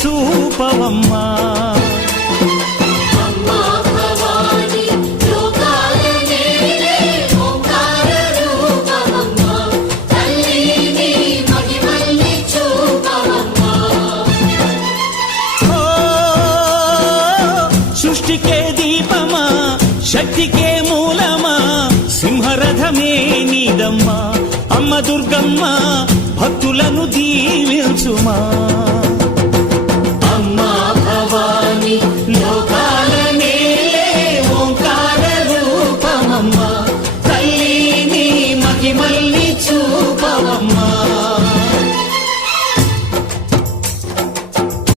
చూపవమ్మా. సృష్టికే దీపమా, శక్తికే మూలమా, సింహరథమే నీదమ్మా. అమ్మ దుర్గమ్మ భక్తులను దీవించుమా.